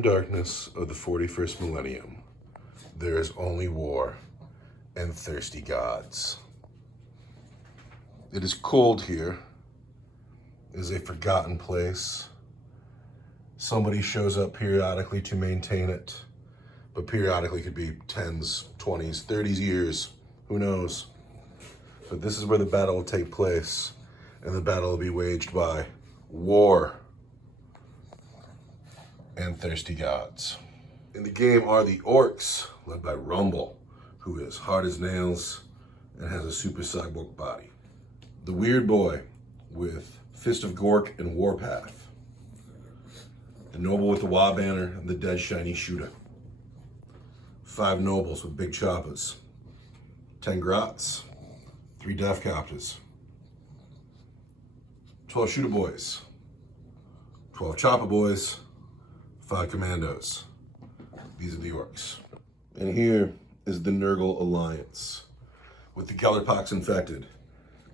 grim darkness of the 41st millennium, there is only war and thirsty gods. It is cold here. It is a forgotten place. Somebody shows up periodically to maintain it, but periodically could be 10s, 20s, 30s years, who knows? But this is where the battle will take place, and the battle will be waged by war and thirsty gods. In the game are the Orks, led by Rumble, who is hard as nails and has a super cyborg body. The Weird Boy with Fist of Gork and Warpath. The Noble with the Wa Banner and the Dead Shiny Shooter. 5 Nobles with big choppers. 10 Grots. 3 Death Copters. 12 Shooter Boys. 12 Chopper Boys. 5 Commandos. These are the Orks. And here is the Nurgle Alliance with the Gellerpox infected.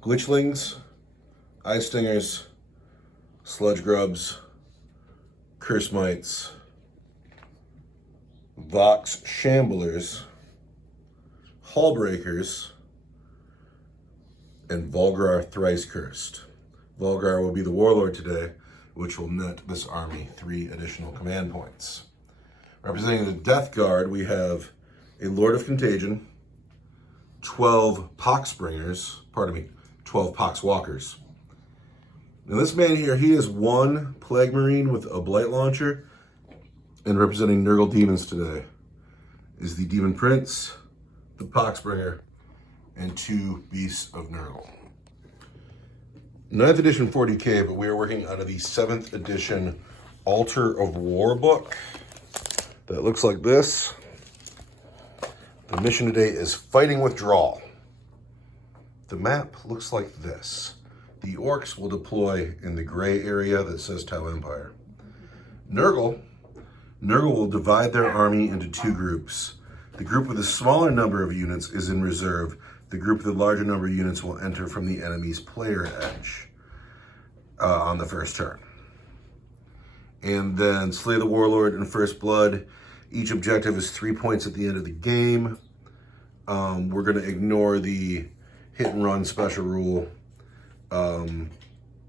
Glitchlings, Ice Stingers, Sludge Grubs, Curse Mites, Vox Shamblers, Hullbreakers, and Volgar Thrice Cursed. Volgar will be the warlord today, which will net this army 3 additional command points. Representing the Death Guard, we have a Lord of Contagion, 12 Poxbringers, 12 Poxwalkers. Now this man here, he is 1 Plague Marine with a Blight Launcher, and representing Nurgle Demons today is the Demon Prince, the Poxbringer, and 2 Beasts of Nurgle. 9th edition 40k, but we are working out of the 7th edition Altar of War book that looks like this. The mission today is Fighting Withdrawal. The map looks like this. The Orks will deploy in the gray area that says Tau Empire. Nurgle will divide their army into 2 groups. The group with a smaller number of units is in reserve. The group with a larger number of units will enter from the enemy's player edge on the first turn. And then Slay the Warlord in First Blood. Each objective is 3 points at the end of the game. We're going to ignore the hit and run special rule. And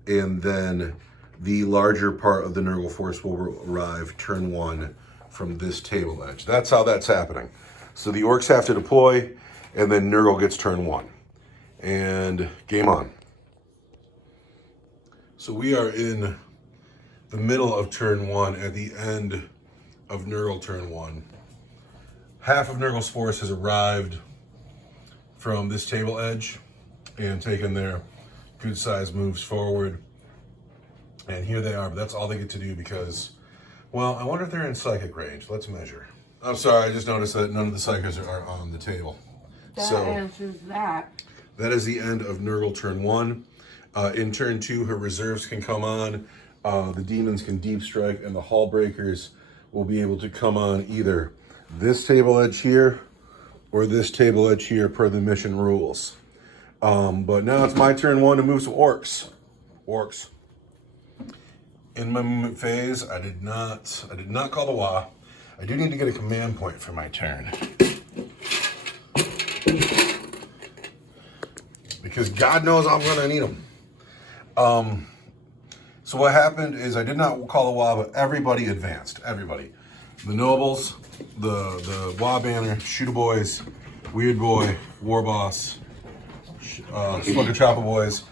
then the larger part of the Nurgle force will arrive turn 1 from this table edge. That's how that's happening. So the Orks have to deploy, and then Nurgle gets turn 1. And game on. So we are in the middle of turn 1 at the end of Nurgle turn 1. Half of Nurgle's force has arrived from this table edge and taken their good sized moves forward. And here they are, but that's all they get to do because, well, I wonder if they're in psychic range. Let's measure. I'm sorry, I just noticed that none of the psychics are on the table. That answers that. That is the end of Nurgle turn 1. In turn 2, her reserves can come on. The demons can deep strike, and the Hullbreakers will be able to come on either this table edge here or this table edge here per the mission rules. But now it's my turn 1 to move some Orks. In my movement phase, I did not call the Wa. I do need to get a command point for my turn. Because God knows I'm gonna need them. So what happened is I did not call the Wa, but everybody advanced. Everybody. The Nobles, the Wa Banner, Shooter Boys, Weird Boy, War Boss, Slugger Chopper Boys.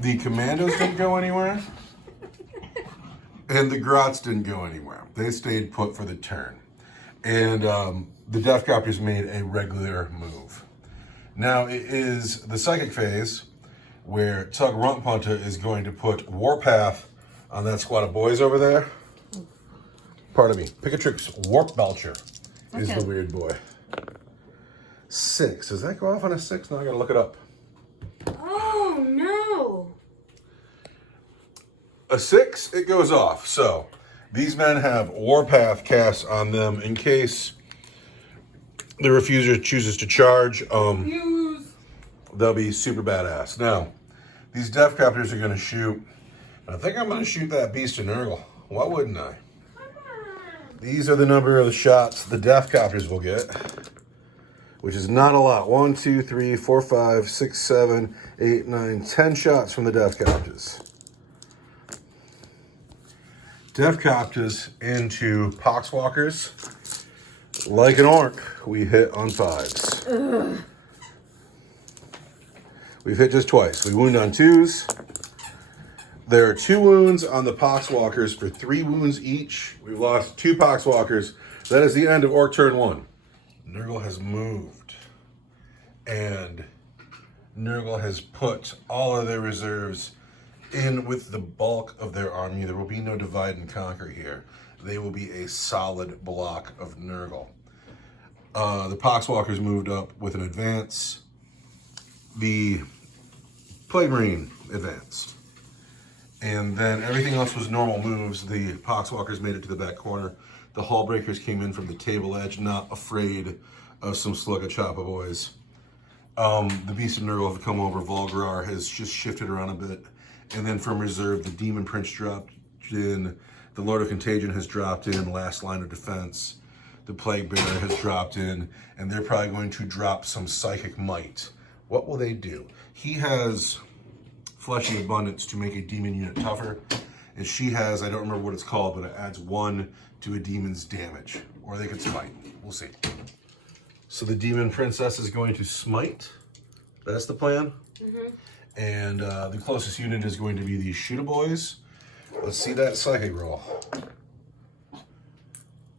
The Commandos didn't go anywhere. And the Grots didn't go anywhere. They stayed put for the turn. And the Death Copters made a regular move. Now it is the Psychic phase where Tug Runtpunter is going to put Warpath on that squad of boys over there. Pardon me. Picatrix Warp Belcher is the Weird Boy. 6. Does that go off on a 6? No, I gotta look it up. Oh, no. A 6, it goes off. So these men have Warpath cast on them in case the refuser chooses to charge. They'll be super badass. Now, these Death Copters are going to shoot. I think I'm going to shoot that Beast of Nurgle. Why wouldn't I? These are the number of the shots the Death Copters will get, which is not a lot. 1, 2, 3, 4, 5, 6, 7, 8, 9, 10 shots from the Death Copters. Death Copters into Poxwalkers. Like an orc, we hit on 5s. Ugh. We've hit just twice. We wound on 2s. There are 2 wounds on the Poxwalkers for 3 wounds each. We've lost 2 Poxwalkers. That is the end of Orc turn 1. Nurgle has moved. And Nurgle has put all of their reserves in with the bulk of their army. There will be no divide and conquer here. They will be a solid block of Nurgle. The Poxwalkers moved up with an advance. The Plague Marine advanced. And then everything else was normal moves. The Poxwalkers made it to the back corner. The Hullbreakers came in from the table edge, not afraid of some Slugga-Choppa boys. The Beast of Nurgle have come over. Volgrar has just shifted around a bit. And then from reserve, the Demon Prince dropped in. The Lord of Contagion has dropped in, last line of defense. The Plague Bearer has dropped in. And they're probably going to drop some Psychic Might. What will they do? He has Fleshy Abundance to make a demon unit tougher. And she has, I don't remember what it's called, but it adds 1 to a demon's damage. Or they could smite. We'll see. So the Demon Princess is going to smite. That's the plan. Mm-hmm. And the closest unit is going to be these Shooter Boys. Let's see that psychic roll.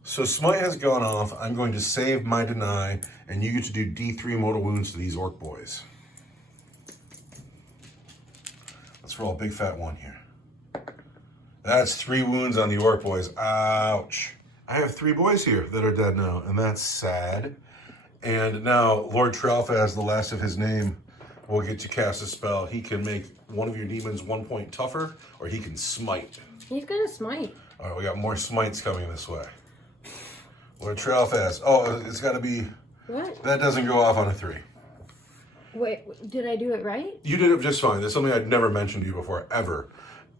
So smite has gone off. I'm going to save my deny, and you get to do D3 mortal wounds to these Orc boys. Let's roll a big fat 1 here. That's 3 wounds on the Orc boys. Ouch. I have 3 boys here that are dead now, and that's sad. And now Lord Tralfaz, the last of his name, will get to cast a spell. He can make one of your demons 1 point tougher, or he can smite. He's gonna smite. All right, we got more smites coming this way. Lord Tralfaz. Oh, it's got to be... What? That doesn't go off on a 3. Wait, did I do it right? You did it just fine. That's something I'd never mentioned to you before, ever.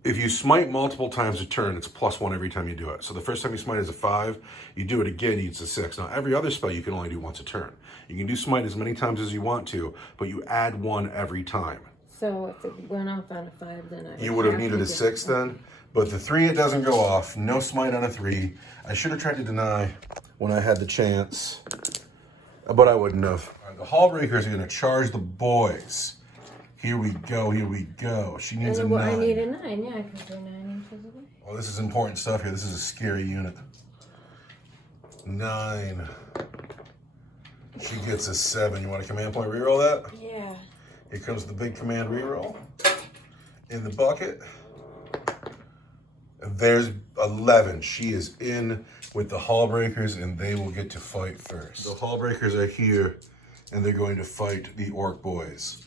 If you smite multiple times a turn, it's +1 every time you do it. So the first time you smite is a 5. You do it again, it's a 6. Now, every other spell you can only do once a turn. You can do smite as many times as you want to, but you add 1 every time. So if it went off on a 5, then I... You would have needed a 6 then. But the 3, it doesn't go off. No smite on a 3. I should have tried to deny when I had the chance, but I wouldn't have. All right, the Hullbreakers are going to charge the boys. Here we go, here we go. She needs a 9. I need a 9, yeah, because they're 9 inches away. Well, this is important stuff here. This is a scary unit. 9. She gets a 7. You want a command point reroll that? Yeah. Here comes the big command reroll. In the bucket. There's 11. She is in with the Hullbreakers, and they will get to fight first. The Hullbreakers are here, and they're going to fight the Orc boys.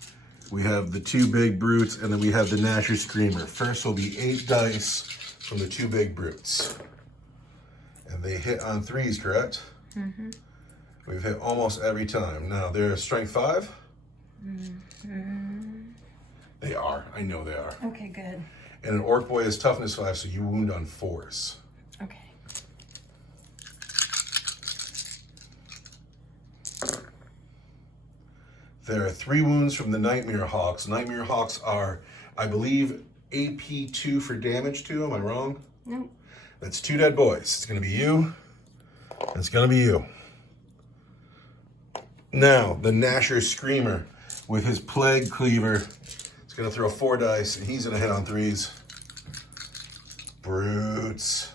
We have the 2 big brutes, and then we have the Gnasher Screamer. First will be 8 dice from the 2 big brutes. And they hit on 3s, correct? Mm-hmm. We've hit almost every time. Now, they're strength 5? Mm-hmm. They are. I know they are. Okay, good. And an Orc boy is toughness 5, so you wound on 4s. Okay. There are 3 wounds from the Nightmare Hawks. Nightmare Hawks are, I believe, AP2 for damage to. Am I wrong? No. That's 2 dead boys. It's going to be you. And it's going to be you. Now, the Gnasher Screamer with his Plague Cleaver. It's going to throw 4 dice, and he's going to hit on 3s. Brutes.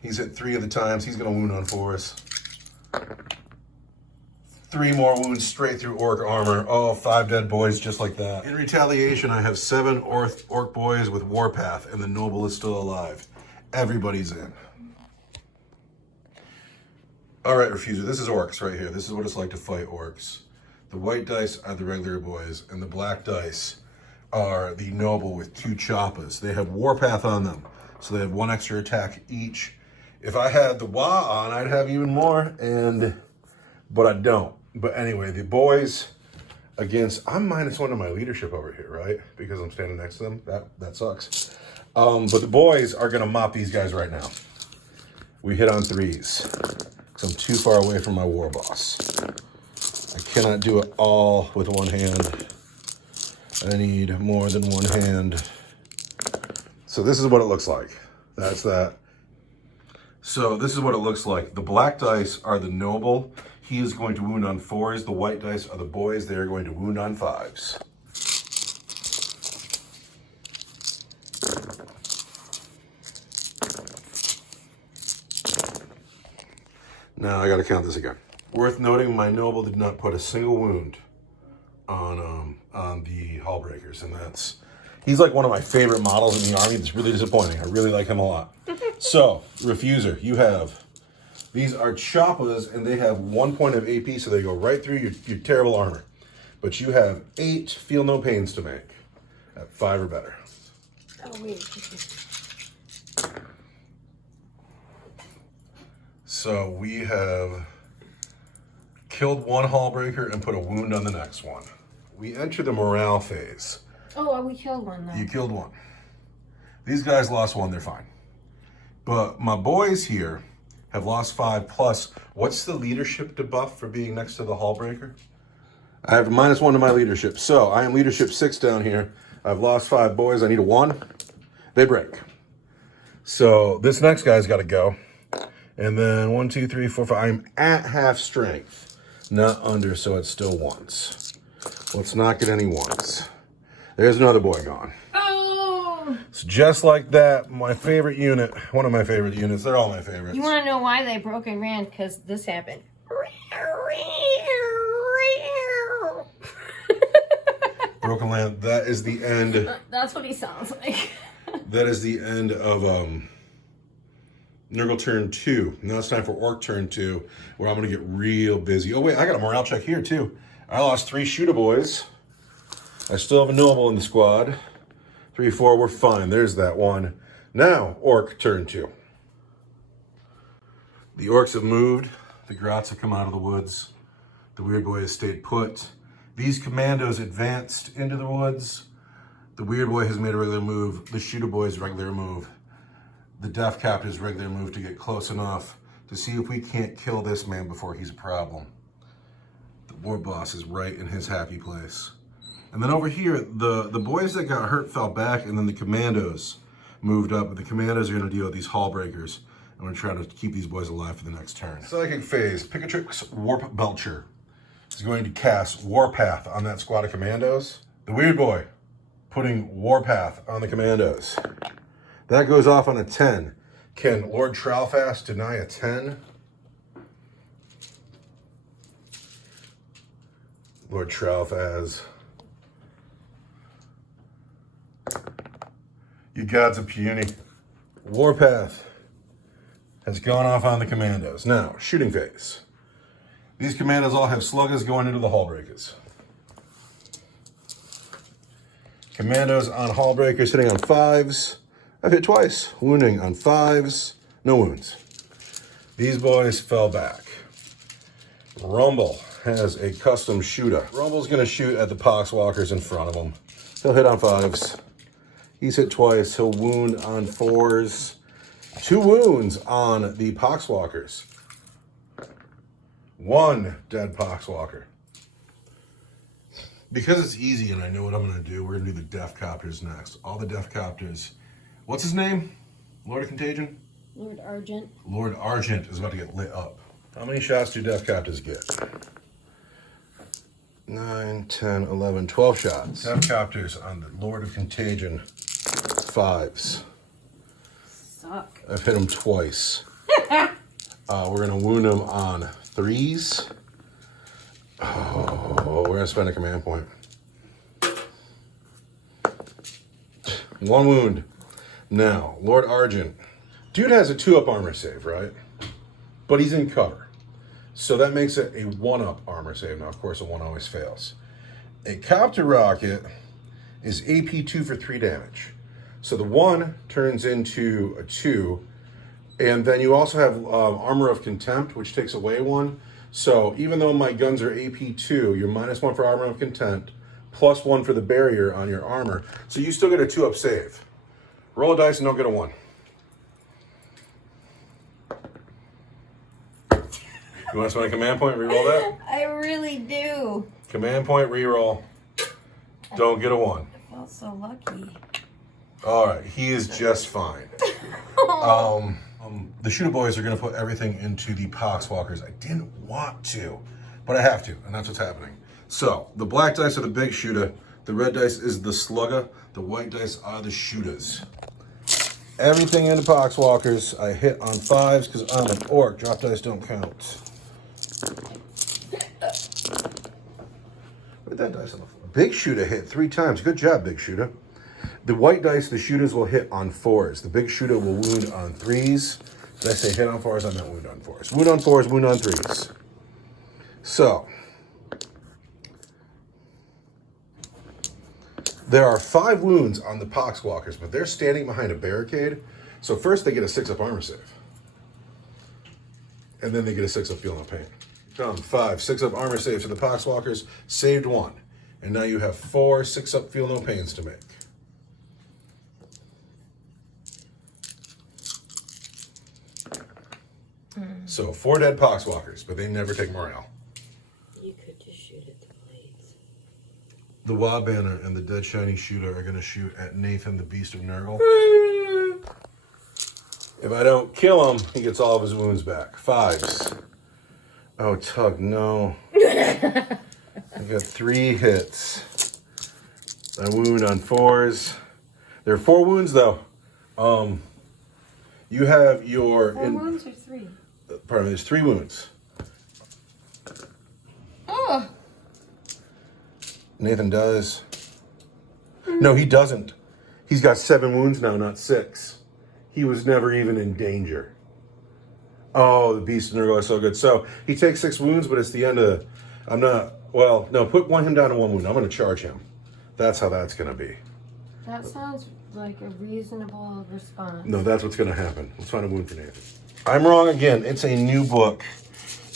He's hit 3 of the times. He's going to wound on 4s. 3 more wounds straight through Orc armor. Oh, 5 dead boys just like that. In retaliation, I have 7 Orc boys with Warpath, and the Noble is still alive. Everybody's in. All right, Refuser, this is Orcs right here. This is what it's like to fight Orcs. The white dice are the regular boys, and the black dice are the Noble with 2 Choppas. They have Warpath on them, so they have 1 extra attack each. If I had the Wa on, I'd have even more, but I don't. But anyway, the boys against... I'm -1 to my leadership over here, right? Because I'm standing next to them. That sucks. But the boys are going to mop these guys right now. we hit on 3s. Because I'm too far away from my war boss. I cannot do it all with one hand. I need more than one hand. So this is what it looks like. That's that. So this is what it looks like. The black dice are the noble. He is going to wound on 4s. The white dice are the boys. They are going to wound on 5s. Now I got to count this again. Worth noting, my noble did not put a single wound on the hull breakers, and he's like one of my favorite models in the army. That's really disappointing. I really like him a lot. So, Refuser, you have, these are choppas, and they have 1 point of AP, so they go right through your terrible armor. But you have 8 feel no pains to make at 5 or better. Oh, wait. So we have killed 1 hull breaker and put a wound on the next one. We enter the morale phase. Oh, we killed one though. You killed 1. These guys lost 1, they're fine. But my boys here have lost 5 plus. What's the leadership debuff for being next to the hull breaker? I have -1 to my leadership. So I am leadership 6 down here. I've lost 5 boys. I need a 1. They break. So this next guy's got to go. And then 1, 2, 3, 4, 5. I'm at half strength, not under, so it's still 1s. Let's not get any 1s. There's another boy gone. Oh! So just like that, my favorite unit, one of my favorite units, they're all my favorites. You want to know why they broke and ran? Because this happened. Broken Land, that is the end. That's what he sounds like. That is the end of Nurgle turn 2. Now it's time for Ork turn 2, where I'm going to get real busy. Oh, wait, I got a morale check here, too. I lost 3 shooter boys. I still have a noble in the squad. 3, 4, we're fine. There's that one. Now, Ork turn 2. The Orks have moved. The Grots have come out of the woods. The Weird Boy has stayed put. These commandos advanced into the woods. The Weird Boy has made a regular move. The Shooter Boy's regular move. The Death Captain's regular move to get close enough to see if we can't kill this man before he's a problem. The War Boss is right in his happy place. And then over here, the boys that got hurt fell back, and then the Commandos moved up. And the Commandos are going to deal with these Hull Breakers. And we're trying to keep these boys alive for the next turn. Psychic Phase. Picatrix Warp Belcher is going to cast Warpath on that squad of Commandos. The Weird Boy putting Warpath on the Commandos. That goes off on a 10. Can Lord Trowfast deny a 10? Lord Trowfast. You gods are puny. Warpath has gone off on the Commandos. Now, shooting phase. These Commandos all have sluggers going into the Hull Breakers. Commandos on Hull Breakers hitting on 5s. I've hit twice. Wounding on 5s. No wounds. These boys fell back. Rumble has a custom shooter. Rumble's going to shoot at the Poxwalkers in front of him. He'll hit on 5s. He's hit twice. He'll wound on 4s. 2 wounds on the Poxwalkers. 1 dead Poxwalker. Because it's easy and I know what I'm going to do, we're going to do the Death Copters next. All the Death Copters. What's his name? Lord of Contagion? Lord Argent. Lord Argent is about to get lit up. How many shots do Death Copters get? 9, 10, 11, 12 shots. Death Copters on the Lord of Contagion. 5s. Suck. I've hit him twice. We're going to wound him on 3s. Oh, we're going to spend a command point. 1 wound. Now, Lord Argent. Dude has a 2-up armor save, right? But he's in cover. So that makes it a 1-up armor save. Now, of course, a 1 always fails. A Copter Rocket is AP 2 for 3 damage. So the 1 turns into a 2. And then you also have Armor of Contempt, which takes away 1. So even though my guns are AP 2, you're -1 for Armor of Contempt, +1 for the barrier on your armor. So you still get a 2-up save. Roll a dice and don't get a 1. You want to spend a command point? Reroll that. I really do. Command point, reroll. Don't get a 1. I felt so lucky. All right, he is just fine. The shooter boys are going to put everything into the Poxwalkers. I didn't want to, but I have to, and that's what's happening. So the black dice are the big shooter. The red dice is the slugger. The white dice are the shooters. Everything into Poxwalkers. I hit on 5s because I'm an orc. Drop dice don't count. Where'd that dice on the floor? Big shooter hit 3 times. Good job, big shooter. The white dice, the shooters will hit on 4s. The big shooter will wound on 3s. Did I say hit on 4s? I meant wound on 4s. Wound on 4s, wound on 3s. So, there are 5 wounds on the Poxwalkers, but they're standing behind a barricade. So first they get a 6-up armor save. And then they get a 6-up feel no pain. 5, 6-up armor saves for the Poxwalkers. Saved 1. And now you have 4 6-up feel no pains to make. So 4 dead Poxwalkers, but they never take morale. You could just shoot at the blades. The Wa Banner and the Dead Shiny Shooter are going to shoot at Nathan, the Beast of Nurgle. If I don't kill him, he gets all of his wounds back. 5s. Oh, Tug, no. I've got 3 hits. I wound on 4s. There are 4 wounds, though. You have your... 4 wounds or 3? Pardon me, there's 3 wounds. Oh! Nathan does. No, he doesn't. He's got 7 wounds now, not 6. He was never even in danger. Oh, the Beast of Nurgle is so good. So he takes 6 wounds, but it's the end of... I'm not... Well, no, put him down to 1 wound. I'm going to charge him. That's how that's going to be. That sounds like a reasonable response. No, that's what's going to happen. Let's find a wound for Nathan. I'm wrong again. It's a new book.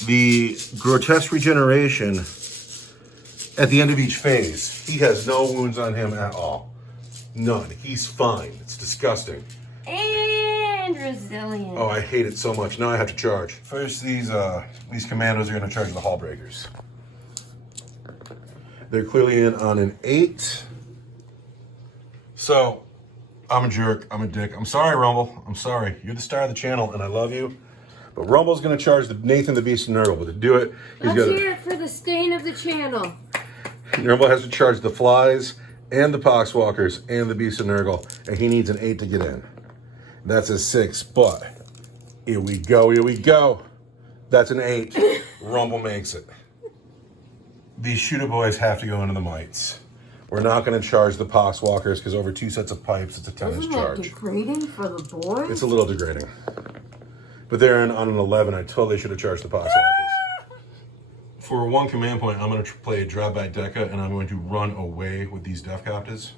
The Grotesque Regeneration, at the end of each phase, he has no wounds on him at all. None. He's fine. It's disgusting. And resilient. Oh, I hate it so much. Now I have to charge. First, these commandos are going to charge the Hall Breakers. They're clearly in on an 8. So, I'm a jerk. I'm a dick. I'm sorry, Rumble. I'm sorry. You're the star of the channel, and I love you. But Rumble's going to charge the Nathan the Beast of Nurgle. But to do it, Let's hear it for the stain of the channel. Rumble has to charge the Flies and the Poxwalkers and the Beast of Nurgle, and he needs an 8 to get in. That's a 6, but here we go, here we go. That's an 8. Rumble makes it. These shooter boys have to go into the mites. We're not going to charge the Poxwalkers because over 2 sets of pipes, it's a 10-inch charge. Isn't that degrading for the boys? It's a little degrading. But they're on an 11. I totally should have charged the Poxwalkers. For 1 command point, I'm going to play a drive-by Deca, and I'm going to run away with these Death Copters.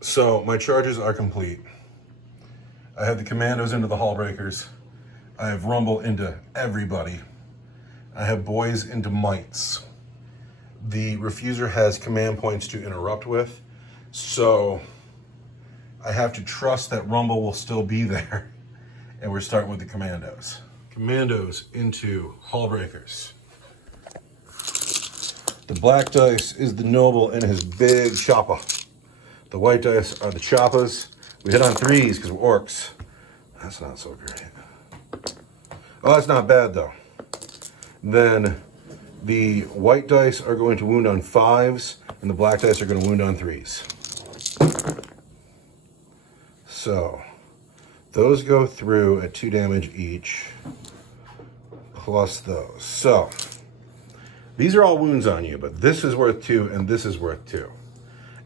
So my charges are complete. I have the Commandos into the Hall Breakers. I have Rumble into everybody. I have boys into mites. The Refuser has command points to interrupt with, so I have to trust that Rumble will still be there. And we're starting with the Commandos. Commandos into Hall Breakers. The black dice is the Noble and his big chopper. The white dice are the choppers. We hit on 3s because we're orcs. That's not so great. Oh, that's not bad though. Then the white dice are going to wound on 5s, and the black dice are going to wound on 3s. So, those go through at 2 damage each, plus those. So, these are all wounds on you, but this is worth 2, and this is worth 2.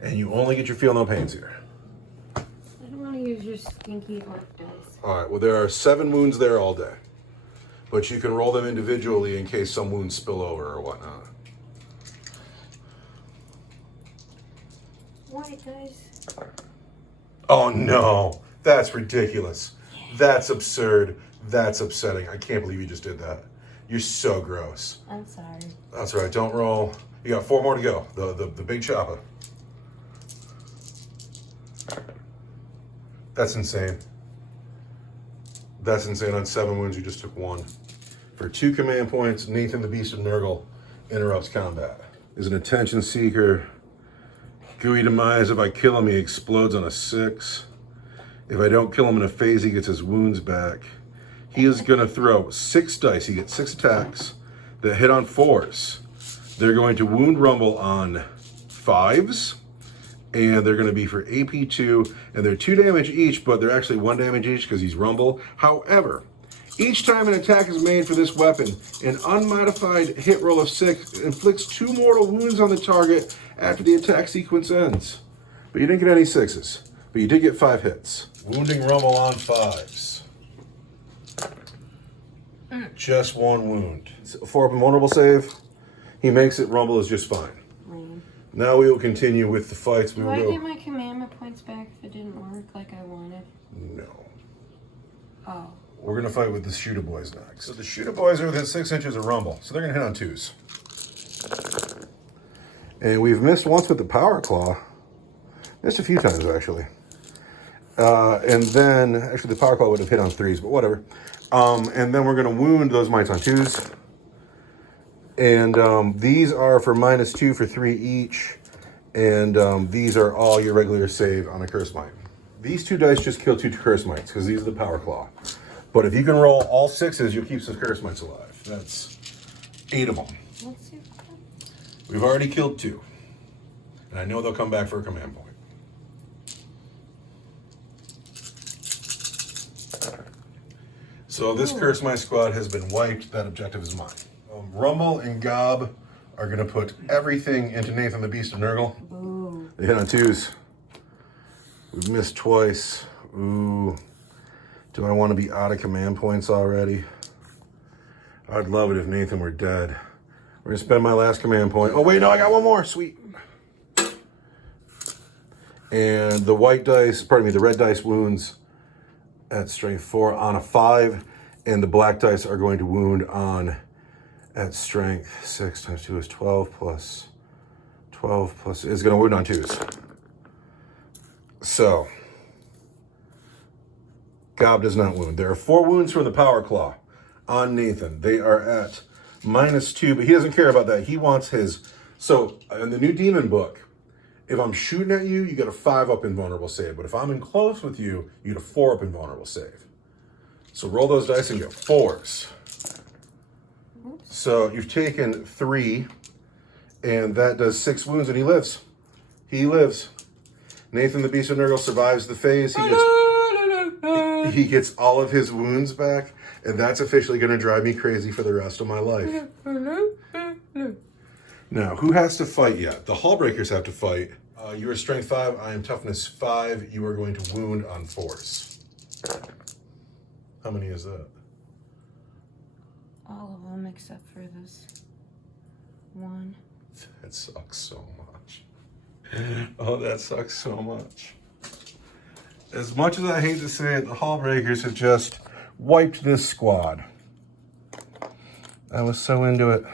And you only get your feel no pains here. I don't want to use your stinky orc dice. All right, well, there are 7 wounds there all day. But you can roll them individually in case some wounds spill over or whatnot. White dice. Oh no, that's ridiculous. That's absurd. That's upsetting. I can't believe you just did that. You're so gross. I'm sorry. That's right, don't roll. You got 4 more to go. The big chopper. That's insane. That's insane. On 7 wounds, you just took 1. For 2 command points, Nathan the Beast of Nurgle interrupts combat. Is an attention seeker. Gooey Demise, if I kill him, he explodes on a 6. If I don't kill him in a phase, he gets his wounds back. He is going to throw 6 dice. He gets 6 attacks that hit on 4s. They're going to wound Rumble on 5s. And they're going to be for AP 2. And they're 2 damage each, but they're actually 1 damage each because he's Rumble. However, each time an attack is made for this weapon, an unmodified hit roll of 6 inflicts 2 mortal wounds on the target after the attack sequence ends. But you didn't get any 6s. But you did get 5 hits. Wounding Rumble on 5s. Just 1 wound. 4 up invulnerable save. He makes it. Rumble is just fine. Now we will continue with the fights. Do I get my commandment points back if it didn't work like I wanted? No. Oh. We're going to fight with the Shooter Boys next. So the Shooter Boys are within 6 inches of Rumble, so they're going to hit on 2s. And we've missed once with the Power Claw. Missed a few times, actually. And then, actually the Power Claw would have hit on 3s, but whatever. And then we're going to wound those mites on 2s. And these are for -2 for 3 each. And these are all your regular save on a Curse Mite. These 2 dice just kill 2 Curse Mites, because these are the Power Claw. But if you can roll all 6s, you'll keep some Curse Mites alive. That's 8 of them. Let's see. We've already killed 2. And I know they'll come back for a command point. So this Curse Mite squad has been wiped. That objective is mine. Rumble and Gob are going to put everything into Nathan the Beast of Nurgle. Ooh. They hit on 2s. We've missed twice. Ooh. Do I want to be out of command points already? I'd love it if Nathan were dead. We're going to spend my last command point. Oh, wait, no, I got 1 more. Sweet. And the white dice, pardon me, the red dice wounds at strength 4 on a 5. And the black dice are going to wound on at strength 6 times 2 is 12 plus 12 plus is going to wound on 2s. So, Gob does not wound. There are 4 wounds from the Power Claw on Nathan. They are at -2, but he doesn't care about that. He wants his. So, in the new Demon book, if I'm shooting at you, you get a 5 up invulnerable save. But if I'm in close with you, you get a 4 up invulnerable save. So, roll those dice and get 4s. So, you've taken 3, and that does 6 wounds, and he lives. He lives. Nathan the Beast of Nurgle survives the phase. He gets all of his wounds back, and that's officially going to drive me crazy for the rest of my life. Now, who has to fight yet? The Hullbreakers have to fight. You are strength 5. I am toughness 5. You are going to wound on 4s. How many is that? All of them except for this 1. That sucks so much. Oh, that sucks so much. As much as I hate to say it, the Hullbreakers have just wiped this squad. I was so into it.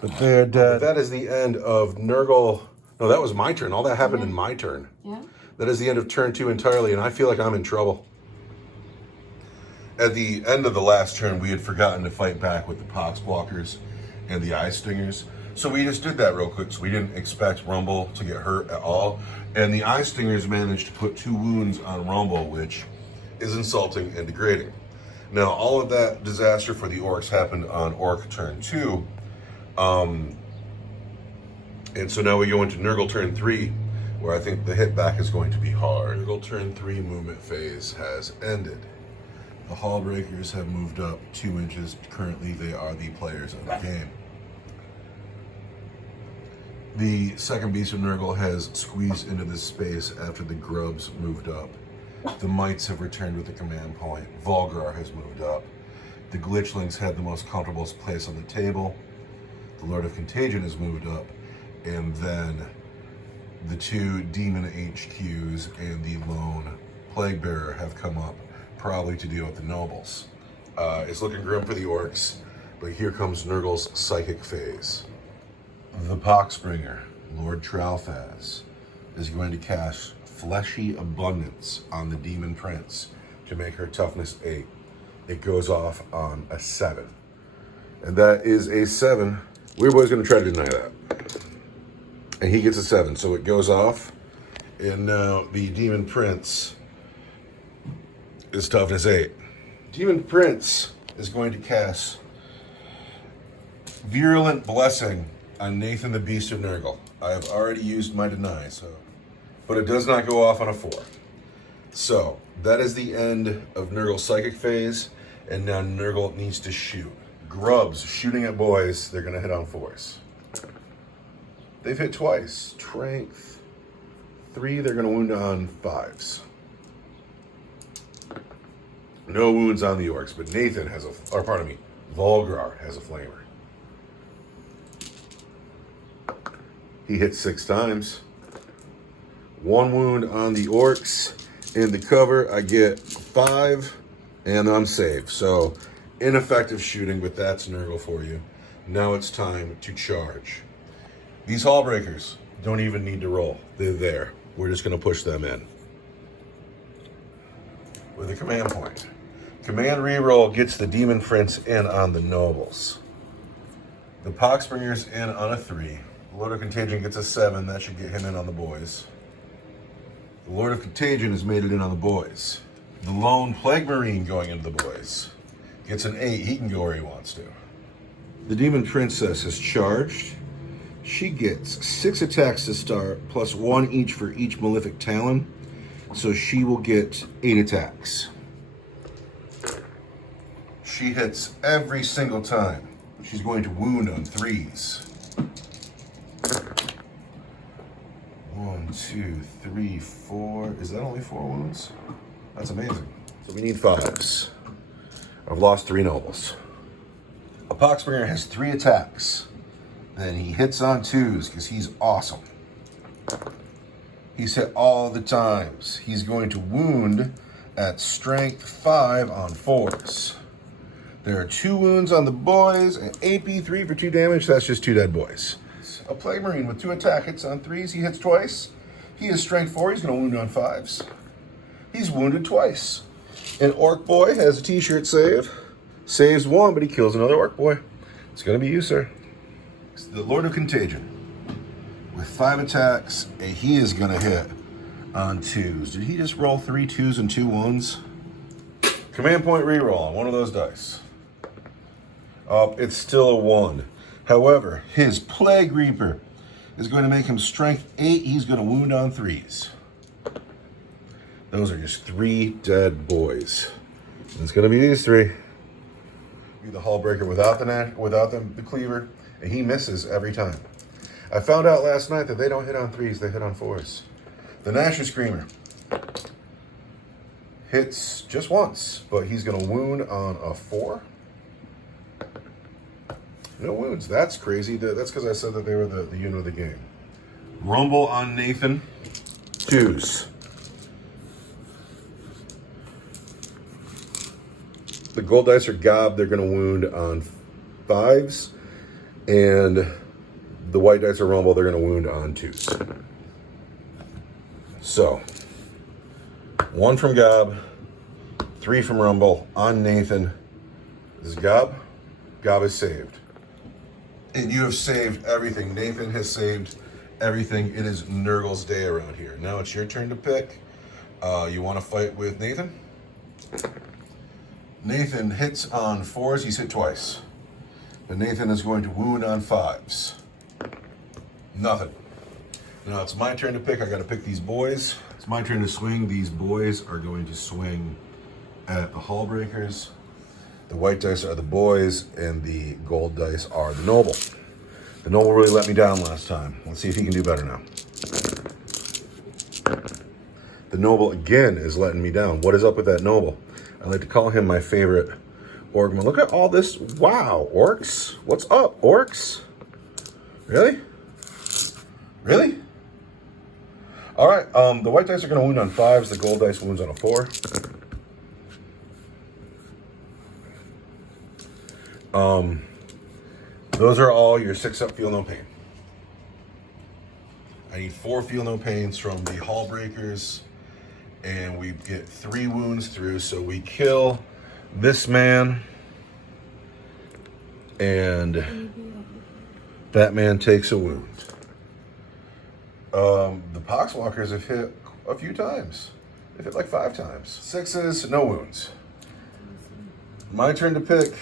But they're dead. That is the end of Nurgle. No, that was my turn. All that happened in my turn. Yeah. That is the end of turn 2 entirely, and I feel like I'm in trouble. At the end of the last turn, we had forgotten to fight back with the Poxwalkers and the Eye Stingers. So we just did that real quick. So we didn't expect Rumble to get hurt at all. And the Eye Stingers managed to put 2 wounds on Rumble, which is insulting and degrading. Now, all of that disaster for the Orks happened on Orc turn 2. And so now we go into Nurgle turn 3, where I think the hit back is going to be hard. Nurgle turn 3 movement phase has ended. The Hullbreakers have moved up 2 inches. Currently, they are the players of the game. The second Beast of Nurgle has squeezed into this space after the Grubs moved up. The Mites have returned with a command point. Volgar has moved up. The Glitchlings had the most comfortable place on the table. The Lord of Contagion has moved up. And then the 2 Demon HQs and the lone Plague Bearer have come up, probably to deal with the Nobles. It's looking grim for the Orcs, but here comes Nurgle's psychic phase. The Poxbringer, Lord Tralfaz, is going to cast Fleshy Abundance on the Demon Prince to make her toughness 8. it goes off on a 7. And that is a 7. Weird Boy's going to try to deny that. And he gets a 7, so it goes off. And now the Demon Prince is toughness 8. Demon Prince is going to cast Virulent Blessing on Nathan the Beast of Nurgle. I have already used my deny, but it does not go off on a 4. So that is the end of Nurgle's psychic phase, and now Nurgle needs to shoot. Grubs shooting at boys, they're going to hit on 4s. They've hit twice. Strength 3, they're going to wound on 5s. No wounds on the orcs, but Nathan has Volgrar has a flamer. He hits 6 times. 1 wound on the orcs. In the cover, I get 5, and I'm safe. So, ineffective shooting, but that's Nurgle for you. Now it's time to charge. These Hall Breakers don't even need to roll. They're there. We're just going to push them in. With a command point. Command reroll gets the Demon Prince in on the Nobles. The Poxbringer's in on a 3. The Lord of Contagion gets a 7. That should get him in on the boys. The Lord of Contagion has made it in on the boys. The Lone Plague Marine going into the boys gets an 8. He can go where he wants to. The Demon Princess is charged. She gets 6 attacks to start, plus 1 each for each Malefic Talon. So she will get 8 attacks. She hits every single time. She's going to wound on 3s. 1, 2, 3, 4. Is that only 4 wounds? That's amazing. So we need 5s. I've lost 3 nobles. A Poxbringer has 3 attacks. Then he hits on 2s because he's awesome. He's hit all the times. He's going to wound at strength 5 on 4s. There are 2 wounds on the boys and AP 3 for 2 damage. That's just 2 dead boys. A Plague Marine with 2 attack hits on 3s. He hits twice. He is strength 4. He's going to wound on 5s. He's wounded twice. An Orc Boy has a t-shirt save. Saves 1, but he kills another Orc Boy. It's going to be you, sir. It's the Lord of Contagion. With 5 attacks, and he is going to hit on 2s. Did he just roll 3 2s and 2 1s? Command point reroll on one of those dice. It's still a 1. However, his Plague Reaper is going to make him strength 8. He's going to wound on 3s. Those are just 3 dead boys. And it's going to be these 3. Be the Hull Breaker without the cleaver, and he misses every time. I found out last night that they don't hit on 3s, they hit on 4s. The Gnasher Screamer hits just once, but he's going to wound on a 4. No wounds. That's crazy. That's because I said that they were the unit of the game. Rumble on Nathan. 2s. The gold dice are gob. They're going to wound on 5s. And the white dice are rumble. They're going to wound on 2s. So, 1 from gob. 3 from rumble on Nathan. This is gob. Gob is saved. And you have saved everything. Nathan has saved everything. It is Nurgle's day around here. Now it's your turn to pick. You want to fight with Nathan? Nathan hits on 4s. He's hit twice. But Nathan is going to wound on 5s. Nothing. Now it's my turn to pick. I got to pick these boys. It's my turn to swing. These boys are going to swing at the Hull Breakers. The white dice are the boys, and the gold dice are the noble. The noble really let me down last time. Let's see if he can do better now. The noble, again, is letting me down. What is up with that noble? I like to call him my favorite Orgman. Look at all this. Wow, Orks. What's up, Orks? Really? Really? All right, the white dice are going to wound on 5s. The gold dice wounds on a 4. Those are all your 6-up feel no pain. I need 4 feel no pains from the Hull Breakers, and we get 3 wounds through, so we kill this man, and that man takes a wound. The Poxwalkers have hit a few times. They've hit like 5 times. 6s, no wounds. My turn to pick.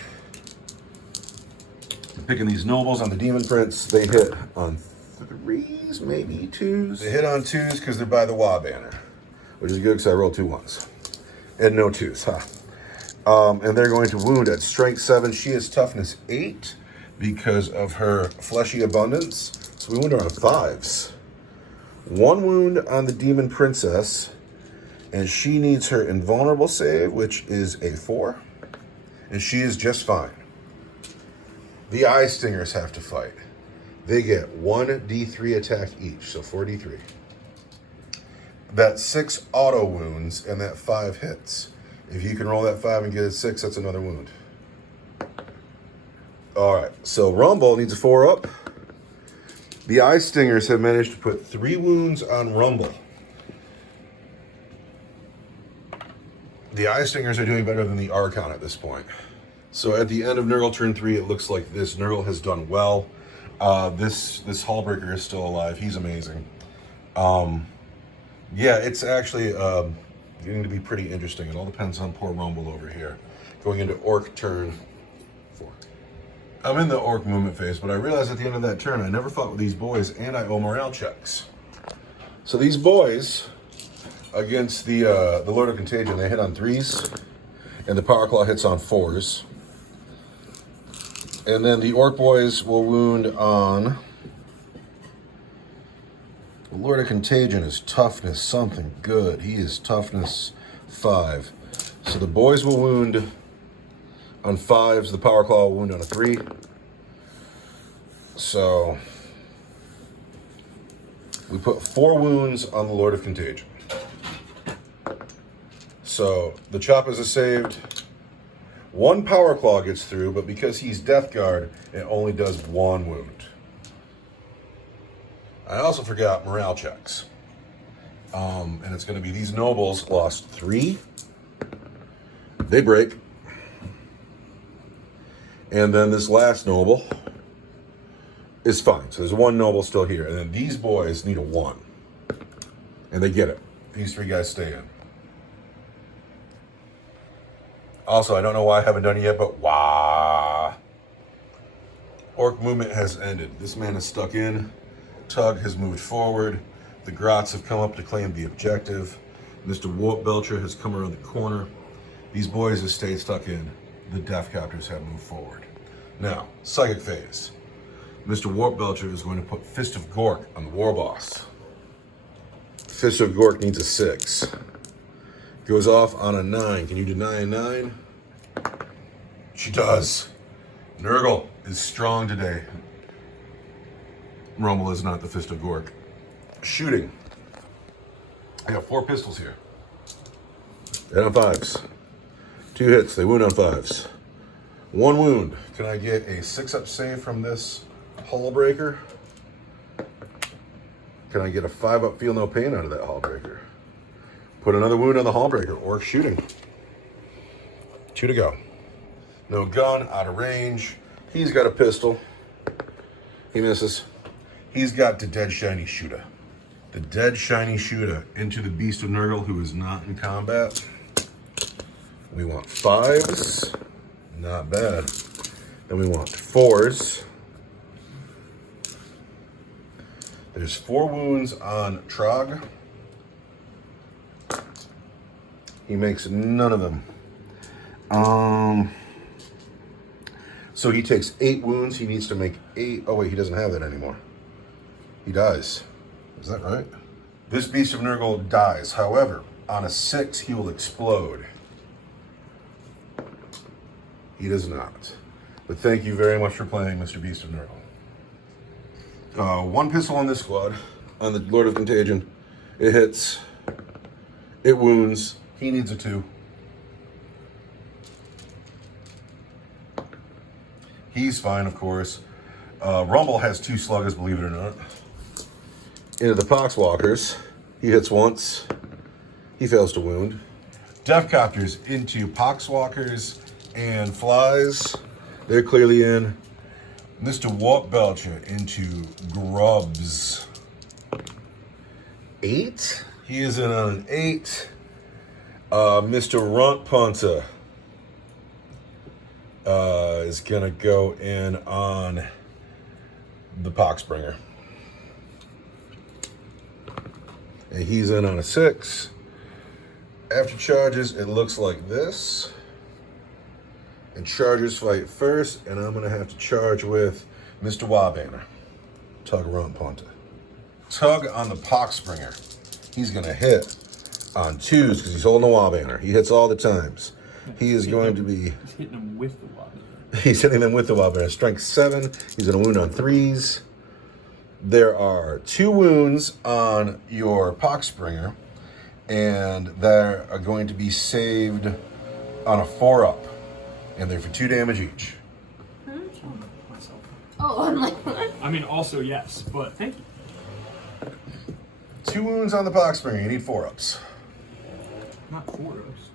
I'm picking these nobles on the Demon Prince. They hit on 3s, maybe 2s. They hit on 2s because they're by the Wa banner, which is good because I rolled 2 1s. And no 2s, and they're going to wound at strength 7. She is toughness 8 because of her fleshy abundance. So we wound her on 5s. 1 wound on the Demon Princess, and she needs her invulnerable save, which is a 4. And she is just fine. The Eye Stingers have to fight. They get 1 D3 attack each, so 4 D3. That's 6 auto wounds, and that 5 hits. If you can roll that 5 and get a 6, that's another wound. All right, so Rumble needs a 4 up. The Eye Stingers have managed to put 3 wounds on Rumble. The Eye Stingers are doing better than the Archon at this point. So at the end of Nurgle turn 3, it looks like this Nurgle has done well. This Hallbreaker is still alive. He's amazing. Yeah, it's actually getting to be pretty interesting. It all depends on poor Rumble over here. Going into Orc turn 4. I'm in the Orc movement phase, but I realized at the end of that turn, I never fought with these boys, and I owe morale checks. So these boys, against the Lord of Contagion, they hit on 3s, and the Power Claw hits on 4s. And then the Orc boys will wound on... The Lord of Contagion is toughness something good. He is toughness 5. So the boys will wound on 5s. The Power Claw will wound on a 3. So we put 4 wounds on the Lord of Contagion. So the Choppas is saved. 1 Power Claw gets through, but because he's Death Guard, it only does 1 wound. I also forgot morale checks. And it's going to be these nobles lost 3. They break. And then this last noble is fine. So there's 1 noble still here. And then these boys need a 1. And they get it. These 3 guys stay in. Also, I don't know why I haven't done it yet, but wah. Orc movement has ended. This man is stuck in. Tug has moved forward. The Grots have come up to claim the objective. Mr. Warp Belcher has come around the corner. These boys have stayed stuck in. The Death Captors have moved forward. Now, Psychic phase. Mr. Warp Belcher is going to put Fist of Gork on the War Boss. Fist of Gork needs a 6. Goes off on a 9. Can you deny a 9? She does. Nurgle is strong today. Rumble is not the Fist of Gork. Shooting. I got 4 pistols here. Hit on 5s. 2 hits. They wound on 5s. 1 wound. Can I get a 6-up save from this Hull Breaker? Can I get a 5-up feel no pain out of that Hull Breaker? Put another wound on the Hull Breaker. Orc shooting. 2 to go. No gun, out of range. He's got a pistol. He misses. He's got the Dead Shiny Shooter. The Dead Shiny Shooter into the Beast of Nurgle, who is not in combat. We want 5s. Not bad. Then we want 4s. There's 4 wounds on Trog. He makes none of them. So he takes 8 wounds. He needs to make 8. Oh, wait, he doesn't have that anymore. He dies. Is that right? This Beast of Nurgle dies. However, on a 6, he will explode. He does not. But thank you very much for playing, Mr. Beast of Nurgle. 1 pistol on this squad. On the Lord of Contagion. It hits. It wounds. He needs a 2. He's fine, of course. Rumble has 2 sluggers, believe it or not. Into the Poxwalkers. He hits once. He fails to wound. Deathcopters into Poxwalkers and flies. They're clearly in. Mr. Warp Belcher into grubs. 8. He is in on an 8. Mr. Runt Punter is gonna go in on the Poxbringer. And he's in on a 6. After charges, it looks like this. And chargers fight first, and I'm gonna have to charge with Mr. Wildbanner. Tug Runt Punter. Tug on the Poxbringer. He's gonna hit on 2s because he's holding the Wildbanner. He hits all the times. He is going to be... He's hitting them with the Wildbanner. He's hitting them with the Wildbanner. Strength 7. He's gonna wound on 3s. There are 2 wounds on your Poxbringer, and they are going to be saved on a 4-up. And they're for 2 damage each. Myself. Oh, I'm like, what? I mean, also yes, but thank you. 2 wounds on the Poxbringer. You need 4-ups. Not 4 ups.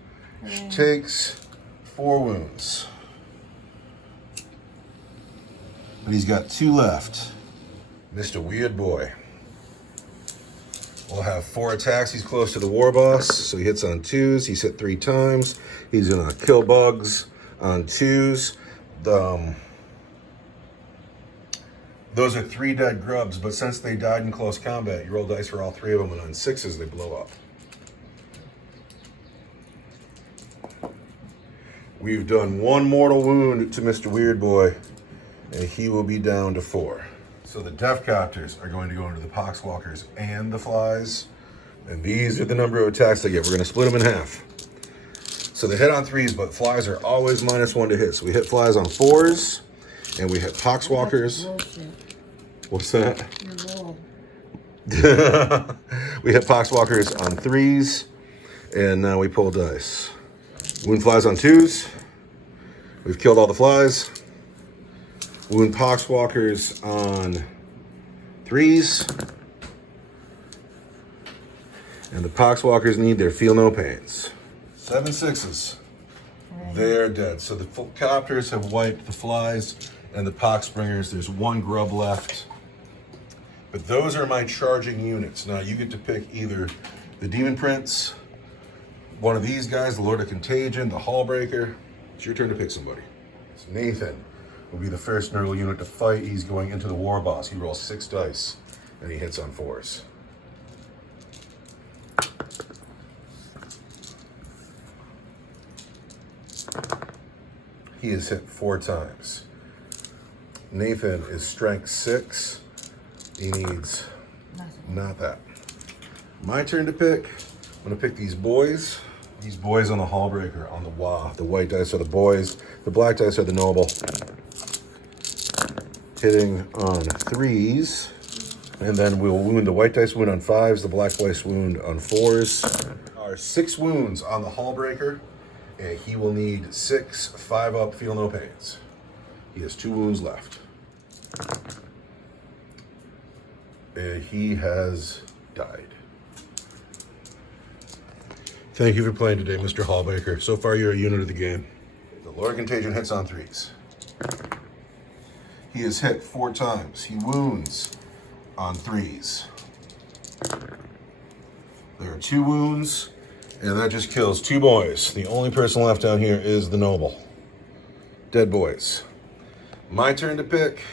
Yeah. Takes 4 wounds. But he's got 2 left. Mr. Weird Boy will have 4 attacks. He's close to the war boss, so he hits on 2s. He's hit 3 times. He's gonna kill bugs on 2s. Those are 3 dead grubs, but since they died in close combat, you roll dice for all 3 of them, and on 6s they blow up. We've done 1 mortal wound to Mr. Weird Boy, and he will be down to 4. So the Death Copters are going to go into the Poxwalkers and the Flies, and these are the number of attacks they get. We're going to split them in half. So they hit on 3s, but Flies are always -1 to hit. So we hit Flies on 4s, and we hit Poxwalkers. Bullshit. What's that? You're old. We hit Poxwalkers on 3s, and now we pull dice. Wound Flies on 2s. We've killed all the Flies. Wound Poxwalkers on 3s. And the Poxwalkers need their feel no pains. 7 6s. They're dead. So the Copters have wiped the Flies and the Poxbringers. There's 1 grub left. But those are my charging units. Now you get to pick either the Demon Prince, one of these guys, the Lord of Contagion, the Hallbreaker. It's your turn to pick somebody. So Nathan will be the first Nurgle unit to fight. He's going into the war boss. He rolls 6 dice and he hits on 4s. He is hit 4 times. Nathan is strength 6. He needs not that. My turn to pick. I'm gonna pick these boys. These boys on the Hallbreaker, on the Wah. The white dice are the boys. The black dice are the noble. Hitting on 3s. And then we'll wound the white dice wound on 5s, the black dice wound on 4s. Our 6 wounds on the Hallbreaker. And he will need 6 5-up feel no pains. He has 2 wounds left. And he has died. Thank you for playing today, Mr. Hallbaker. So far, you're a unit of the game. The Lord of Contagion hits on 3s. He is hit 4 times. He wounds on 3s. There are 2 wounds, and that just kills 2 boys. The only person left down here is the noble. Dead boys. My turn to pick.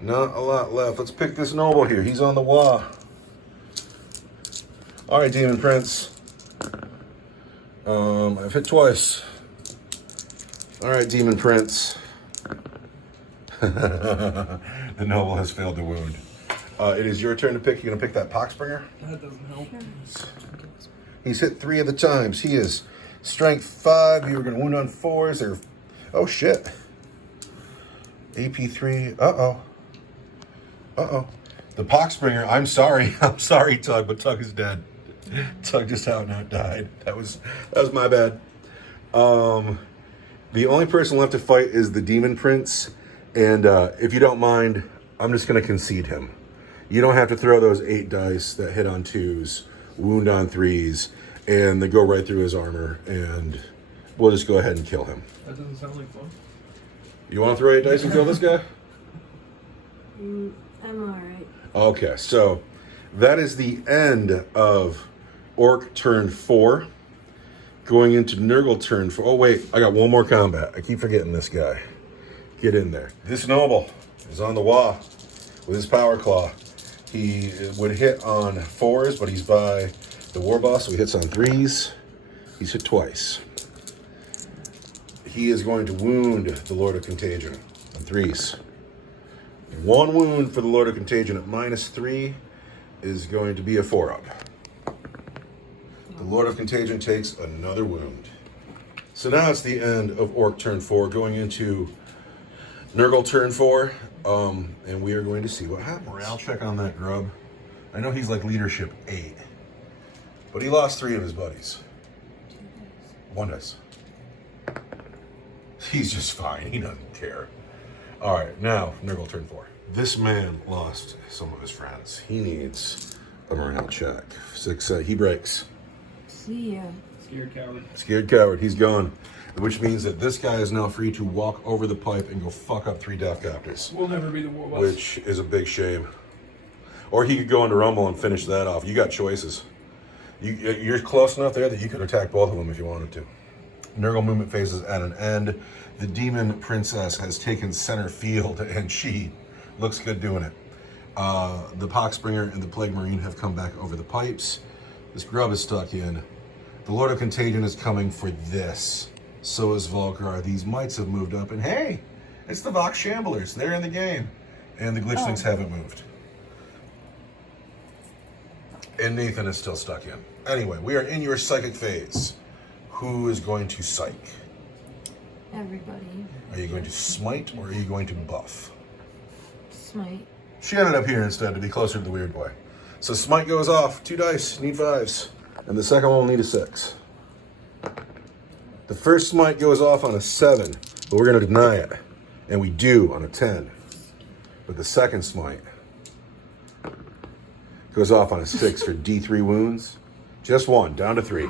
Not a lot left. Let's pick this noble here. He's on the Wah. All right, Demon Prince. I've hit twice. All right, Demon Prince. The noble has failed to wound. It is your turn to pick. You're going to pick that Poxbringer? That doesn't help. He's hit 3 of the times. He is strength 5. You were going to wound on 4s. Or, oh, shit. AP 3. Uh-oh. Uh-oh. The Poxbringer, I'm sorry. I'm sorry, Tug, but Tug is dead. Tug just out and out died. That was my bad. The only person left to fight is the Demon Prince. And if you don't mind, I'm just going to concede him. You don't have to throw those 8 dice that hit on 2s, wound on 3s, and they go right through his armor and we'll just go ahead and kill him. That doesn't sound like fun. You want to throw 8 dice and kill this guy? I'm alright. Okay, so that is the end of Orc turn 4. Going into Nurgle turn 4. Oh, wait, I got one more combat. I keep forgetting this guy. Get in there. This noble is on the wall with his power claw. He would hit on 4s, but he's by the war boss, so he hits on 3s. He's hit twice. He is going to wound the Lord of Contagion on 3s. 1 wound for the Lord of Contagion at -3 is going to be a 4-up. The Lord of Contagion takes another wound. So now it's the end of Orc turn 4, going into Nurgle turn 4, and we are going to see what happens. Morale check on that grub. I know he's like leadership 8, but he lost 3 of his buddies. 1 dice. He's just fine. He doesn't care. All right, now Nurgle turn 4. This man lost some of his friends. He needs a morale check. 6. He breaks. See ya. Scared coward. Scared coward. He's gone. Which means that this guy is now free to walk over the pipe and go fuck up 3 Death Copters. We'll never be the war boss. Which is a big shame. Or he could go into Rumble and finish that off. You got choices. You're close enough there that you could attack both of them if you wanted to. Nurgle movement phase is at an end. The demon princess has taken center field, and she looks good doing it. The Poxbringer and the Plague Marine have come back over the pipes. This grub is stuck in. The Lord of Contagion is coming for this. So is Volkrar. These mites have moved up, and hey, it's the Vox Shamblers. They're in the game. And the Glitchlings haven't moved. And Nathan is still stuck in. Anyway, we are in your psychic phase. Who is going to psych? Everybody. Are you going to smite or are you going to buff? Smite. She ended up here instead to be closer to the weird boy. So smite goes off. 2 dice, need 5s. And the second one will need a 6. The first smite goes off on a 7, but we're going to deny it. And we do on a 10. But the second smite goes off on a 6 for D3 wounds. Just 1, down to 3.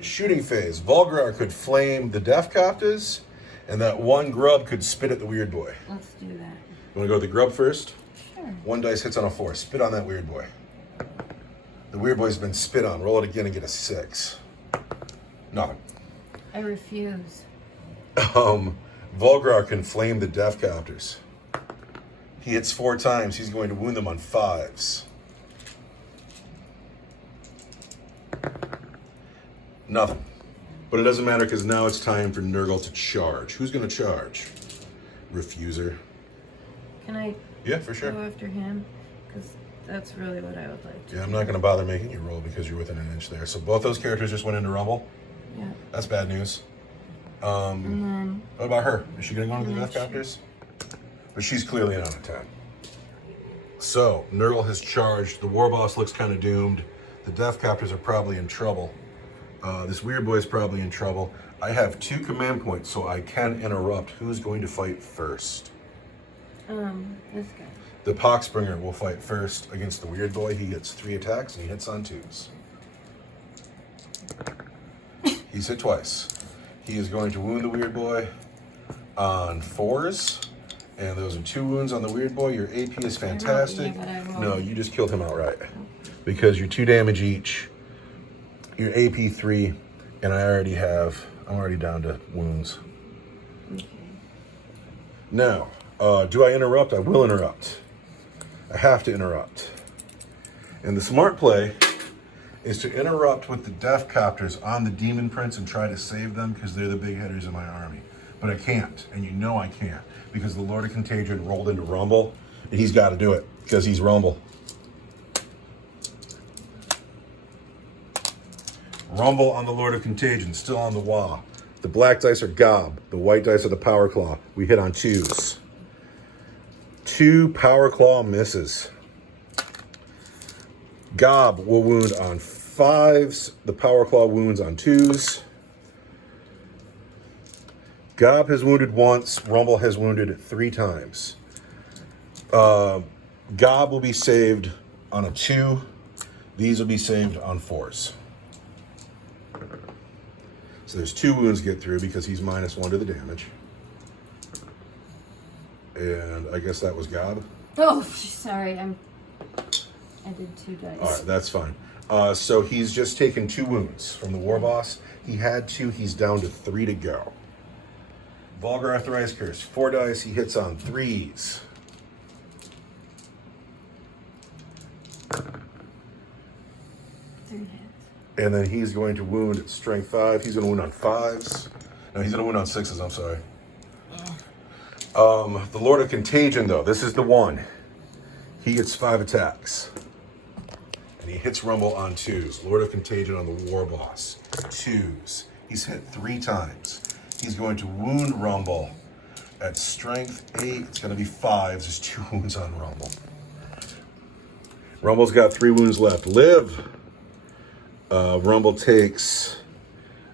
Shooting phase. Volgrar could flame the Death Copters, and that 1 grub could spit at the weird boy. Let's do that. You want to go with the grub first? Sure. 1 dice hits on a 4. Spit on that weird boy. The weird boy's been spit on. Roll it again and get a 6. Nothing. I refuse. Volgrar can flame the Death Copters. He hits 4 times. He's going to wound them on 5s. Nothing. But it doesn't matter because now it's time for Nurgle to charge. Who's going to charge? Refuser. Can I Yeah, for sure. go after him? Because that's really what I would like to Yeah, I'm not going to bother making you roll because you're within an inch there. So both those characters just went into Rumble. Yeah. That's bad news. And then What about her? Is she going to go into the I'm Death not Copters? But she's clearly on a 10. So, Nurgle has charged. The War Boss looks kind of doomed. The Death Copters are probably in trouble. This weird boy is probably in trouble. I have 2 command points, so I can interrupt. Who's going to fight first? this guy. The Poxbringer will fight first against the weird boy. He gets 3 attacks, and he hits on 2s. He's hit twice. He is going to wound the weird boy on 4s. And those are 2 wounds on the weird boy. Your AP is fantastic. Yeah, but I rolled. No, you just killed him outright. Because you're 2 damage each. Your AP 3. And I'm already down to wounds. Okay. Now, do I interrupt? I will interrupt. I have to interrupt. And the smart play is to interrupt with the Death Copters on the Demon Prince and try to save them because they're the big hitters in my army. But I can't, and you know I can't, because the Lord of Contagion rolled into Rumble, and he's got to do it, because he's Rumble. Rumble on the Lord of Contagion, still on the wall. The black dice are Gob, the white dice are the Power Claw. We hit on 2s. 2 Power Claw misses. Gob will wound on 5s. The Power Claw wounds on 2s. Gob has wounded once. Rumble has wounded 3 times. Gob will be saved on a 2. These will be saved on 4s. So there's 2 wounds get through because he's -1 to the damage. And I guess that was Gob. Oh, sorry. I did 2 dice. All right, that's fine. So he's just taken 2 wounds from the War Boss. He had 2. He's down to 3 to go. Volgarth Rise Curse. 4 dice. He hits on 3s. And then he's going to wound at Strength 5. He's going to wound on 5s. No, he's going to wound on 6s. I'm sorry. The Lord of Contagion, though. This is the one. He gets 5 attacks. And he hits Rumble on 2s. Lord of Contagion on the War Boss. 2s. He's hit 3 times. He's going to wound Rumble at Strength 8. It's going to be 5s. There's 2 wounds on Rumble. Rumble's got 3 wounds left. Live. Rumble takes,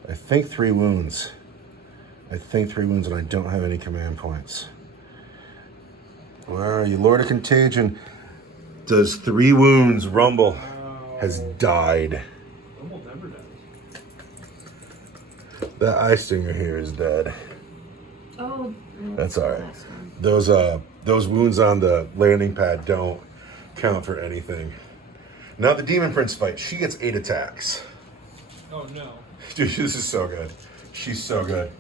I think 3 wounds. And I don't have any command points. Where are you? Lord of Contagion does 3 wounds. Rumble has died. Rumble never dies. That eye stinger here is dead. Oh, That's all right. Those wounds on the landing pad don't count for anything. Now the Demon Prince fight. She gets 8 attacks. Oh no. Dude, this is so good. She's so good.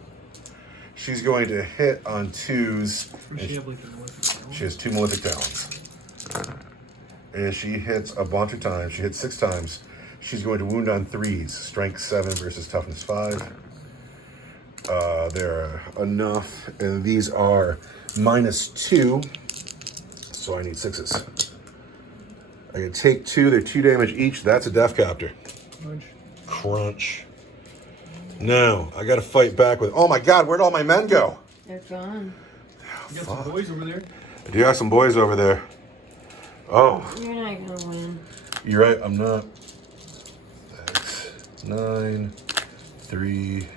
She's going to hit on 2s. Does she have like a malefic talent? She has 2 malefic talents. And she hits a bunch of times. She hits 6 times. She's going to wound on 3s. Strength 7 versus toughness 5. They're enough. And these are -2. So I need 6s. I can take 2. They're 2 damage each. That's a Death Copter. Crunch. Now, I got to fight back with... Oh my God, where'd all my men go? they're gone. You got some boys over there? I do have some boys over there. Oh, You're not gonna win. you're right, I'm not. 9, 3,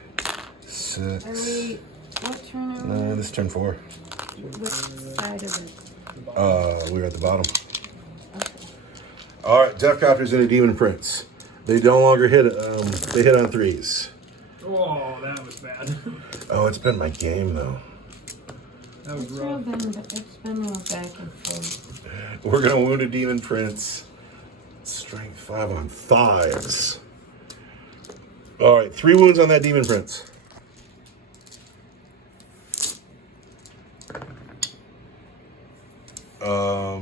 6. Are we? What turn are we? No, this is turn 4. Which side of it? We're at the bottom. Okay. All right, Death Copters and a Demon Prince. They no longer hit. They hit on 3s. Oh, that was bad. Oh, it's been my game though. That was It's rough. been real back and forth. We're gonna wound a Demon Prince. Strength 5 on 5s. All right, 3 wounds on that Demon Prince.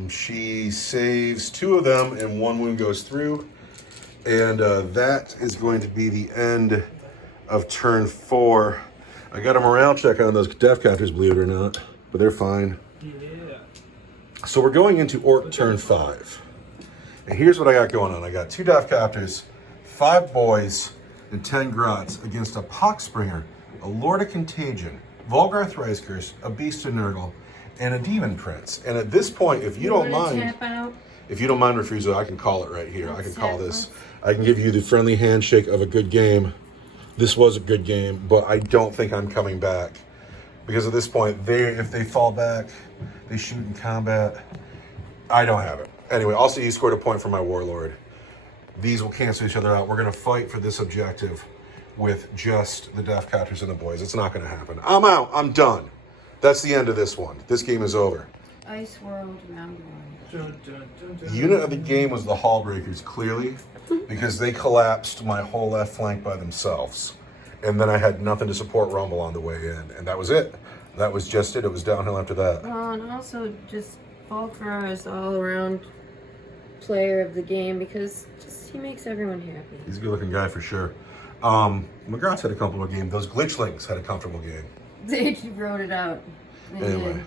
She saves 2 of them, and 1 wound goes through. And that is going to be the end of turn 4. I got a morale check on those Death Copters, believe it or not, but they're fine. Yeah. So we're going into Orc turn 5. And here's what I got going on. I got 2 Death Copters, 5 boys, and 10 Grots against a Poxbringer, a Lord of Contagion, Volgarth Rise Curse, a Beast of Nurgle, and a Demon Prince. And at this point, if you don't wanna mind, tap out? if you don't mind, Refusal, I can call it right here. I can call this. Exactly. I can give you the friendly handshake of a good game. This was a good game, but I don't think I'm coming back. Because at this point, if they fall back, they shoot in combat. I don't have it. Anyway, also you scored a point for my Warlord. These will cancel each other out. We're going to fight for this objective with just the Death Copters and the boys. It's not going to happen. I'm out. I'm done. That's the end of this one. This game is over. Ice World round 1. Dun, dun, dun, dun. The unit of the game was the Hallbreakers, clearly, because they collapsed my whole left flank by themselves. And then I had nothing to support Rumble on the way in. And that was it. That was just it. It was downhill after that. Well, and also just Volkrar is all around player of the game because just he makes everyone happy. He's a good-looking guy for sure. McGrath's had a comfortable game. Those Glitchlings had a comfortable game. They wrote it out. They Anyway, did.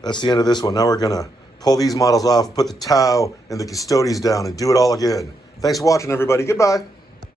that's the end of this one. Now we're going to pull these models off, put the Tau and the Custodes down, and do it all again. Thanks for watching, everybody. Goodbye.